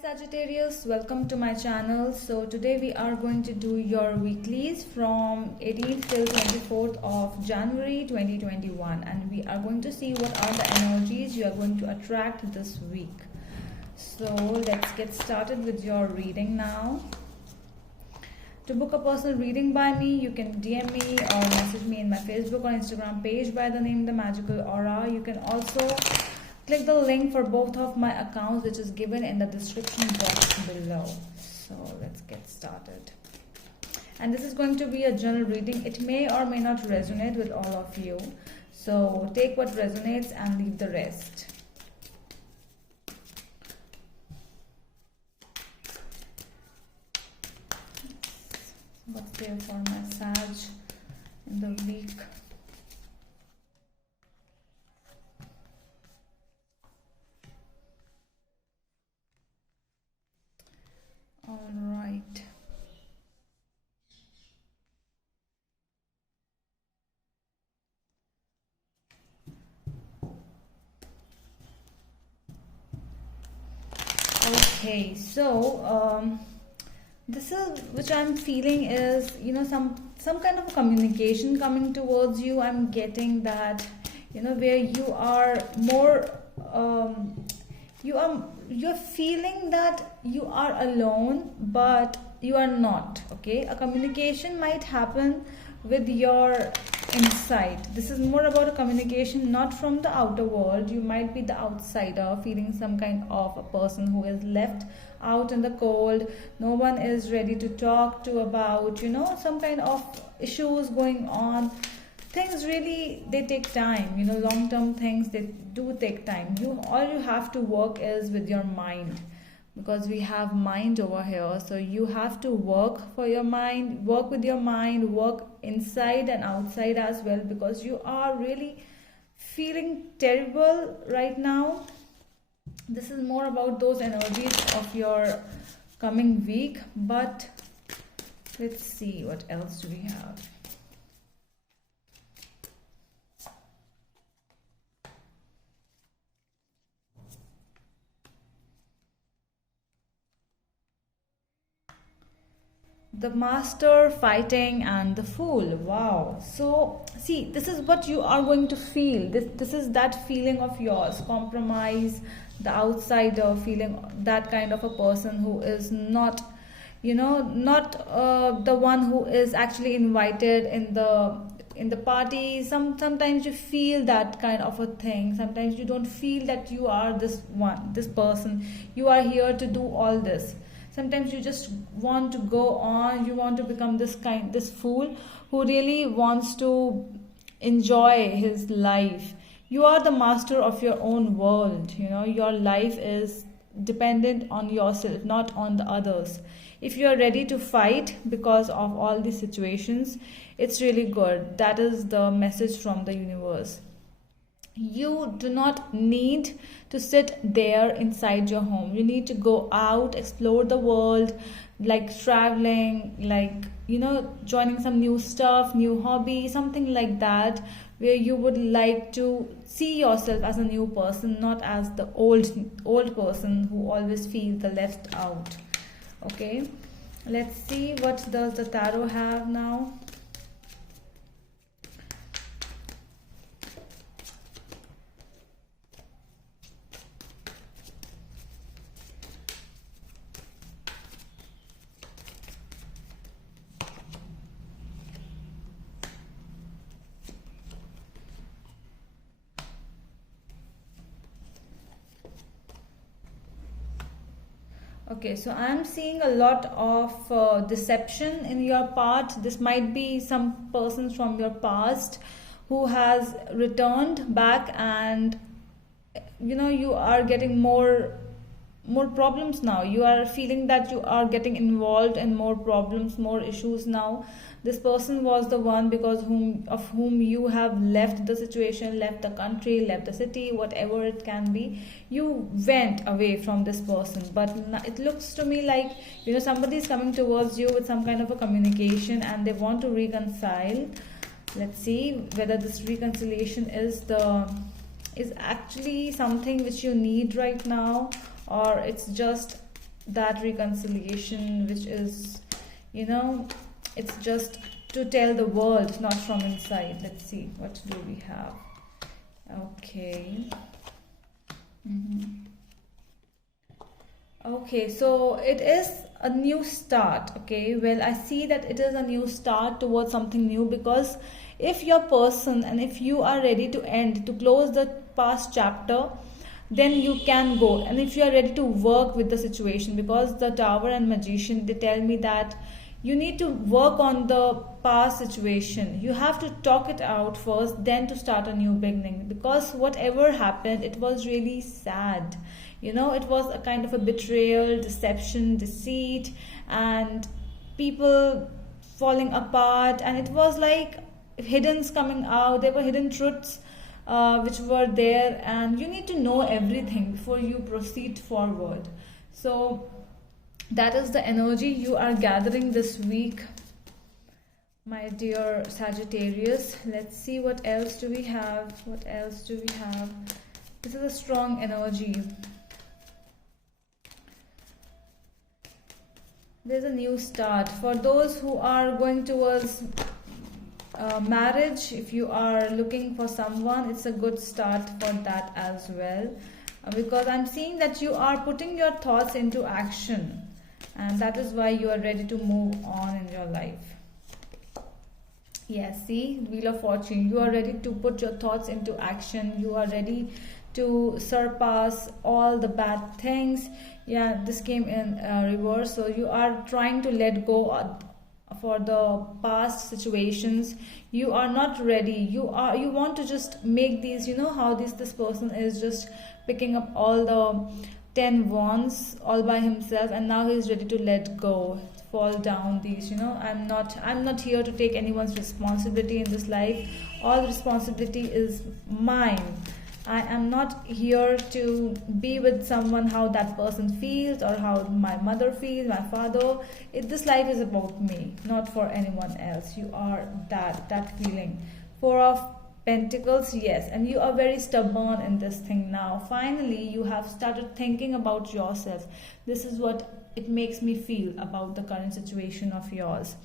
Sagittarius, welcome to my channel. So today we are going to do your weeklies from 18th till 24th of January 2021, and we are going to see what are the energies you are going to attract this week. So let's get started with your reading now. To book a personal reading by me, you can DM me or message me in my Facebook or Instagram page by the name The Magical Aura. You can also click the link for both of my accounts, which is given in the description box below. So let's get started. And this is going to be a general reading. It may or may not resonate with all of you. So take what resonates and leave the rest. What's there for my Sag in the week? All right. Okay, so this is which I'm feeling is, some kind of a communication coming towards you. I'm getting that, where you are more you're feeling that you are alone, but you are not. Okay, a communication might happen with your inside. This is more about a communication not from the outer world. You might be the outsider feeling some kind of a person who is left out in the cold. No one is ready to talk to about some kind of issues going on. Things really, they take time, long-term things, they do take time. All you have to work is with your mind, because we have mind over here. So you have to work for your mind, work with your mind, work inside and outside as well, because you are really feeling terrible right now. This is more about those energies of your coming week. But let's see, what else do we have? The Master, fighting, and the Fool. Wow. So see, this is what you are going to feel. This is that feeling of yours. Compromise, the outsider, feeling that kind of a person who is not the one who is actually invited in the party. Sometimes you feel that kind of a thing. Sometimes you don't feel that you are this person. You are here to do all this. Sometimes you just want to go on. You want to become this fool who really wants to enjoy his life. You are the master of your own world. Your life is dependent on yourself, not on the others. If you are ready to fight because of all these situations, it's really good. That is the message from the universe. You do not need to sit there inside your home. You need to go out, explore the world, like traveling, like joining some new stuff, new hobby, something like that, where you would like to see yourself as a new person, not as the old person who always feels the left out. Okay, let's see, what does the tarot have now? Okay, so I'm seeing a lot of deception in your part. This might be some persons from your past who has returned back, and you are getting more problems now. You are feeling that you are getting involved in more problems, more issues now. This person was the one because of whom you have left the situation, left the country, left the city, whatever it can be. You went away from this person, but it looks to me like somebody is coming towards you with some kind of a communication, and they want to reconcile. Let's see whether this reconciliation is actually something which you need right now, or it's just that reconciliation which is, you know, it's just to tell the world, not from inside. Let's see, what do we have? Okay. Okay, so it is a new start. Okay, well, I see that it is a new start towards something new, because if your person and if you are ready to end, to close the past chapter, then you can go. And if you are ready to work with the situation, because the Tower and Magician, they tell me that you need to work on the past situation. You have to talk it out first, then to start a new beginning, because whatever happened, it was really sad. You know, it was a kind of a betrayal, deception, deceit, and people falling apart, and it was like hiddens coming out. There were hidden truths which were there, and you need to know everything before you proceed forward. So that is the energy you are gathering this week, my dear Sagittarius. Let's see, what else do we have? What else do we have? This is a strong energy. There's a new start for those who are going towards marriage. If you are looking for someone, it's a good start for that as well, because I'm seeing that you are putting your thoughts into action, and that is why you are ready to move on in your life. Yes, see, Wheel of Fortune, you are ready to put your thoughts into action. You are ready to surpass all the bad things. Yeah, this came in reverse. So you are trying to let go for the past situations. You are not ready. You want to just make these, you know how this person is just picking up all the 10 wands all by himself, and now he's ready to let go, fall down these, you know, I'm not here to take anyone's responsibility in this life. All responsibility is mine. I am not here to be with someone how that person feels, or how my mother feels, my father. This life is about me, not for anyone else. You are that feeling. Four of Pentacles, yes, and you are very stubborn in this thing now. Finally, you have started thinking about yourself. This is what it makes me feel about the current situation of yours.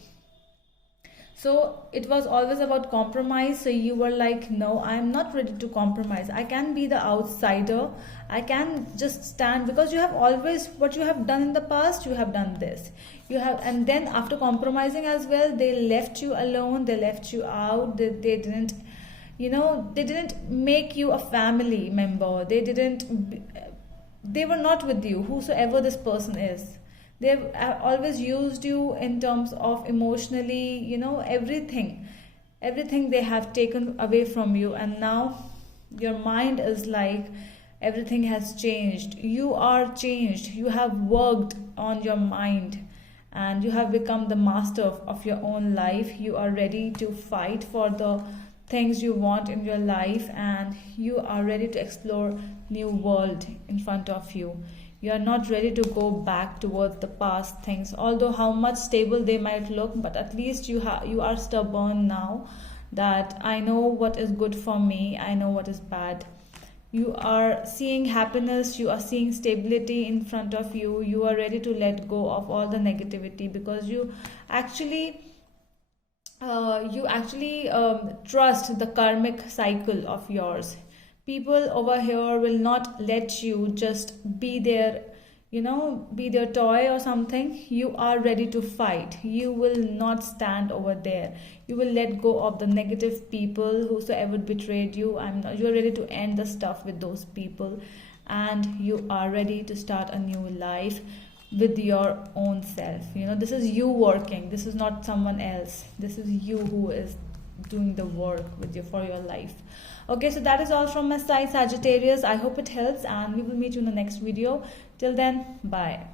So it was always about compromise. So you were like, no, I am not ready to compromise. I can be the outsider. I can just stand, because you have always, what you have done in the past, you have done this. You have, and then after compromising as well, they left you alone. They left you out. They didn't, you know, they didn't make you a family member. They were not with you, whosoever this person is. They've always used you in terms of emotionally, you know, everything they have taken away from you. And now your mind is like, everything has changed. You are changed. You have worked on your mind, and you have become the master of your own life. You are ready to fight for the things you want in your life, and you are ready to explore new world in front of you. You are not ready to go back towards the past things, although how much stable they might look, but at least you are stubborn now, that I know what is good for me, I know what is bad. You are seeing happiness, you are seeing stability in front of you. You are ready to let go of all the negativity, because you actually trust the karmic cycle of yours. People over here will not let you just be their, you know, be their toy or something. You are ready to fight. You will not stand over there. You will let go of the negative people, whosoever betrayed you. You are ready to end the stuff with those people, and you are ready to start a new life with your own self. You know, this is you working. This is not someone else. This is you who is doing the work with you for your life. Okay, so that is all from my side, Sagittarius. I hope it helps, and we will meet you in the next video. Till then, bye.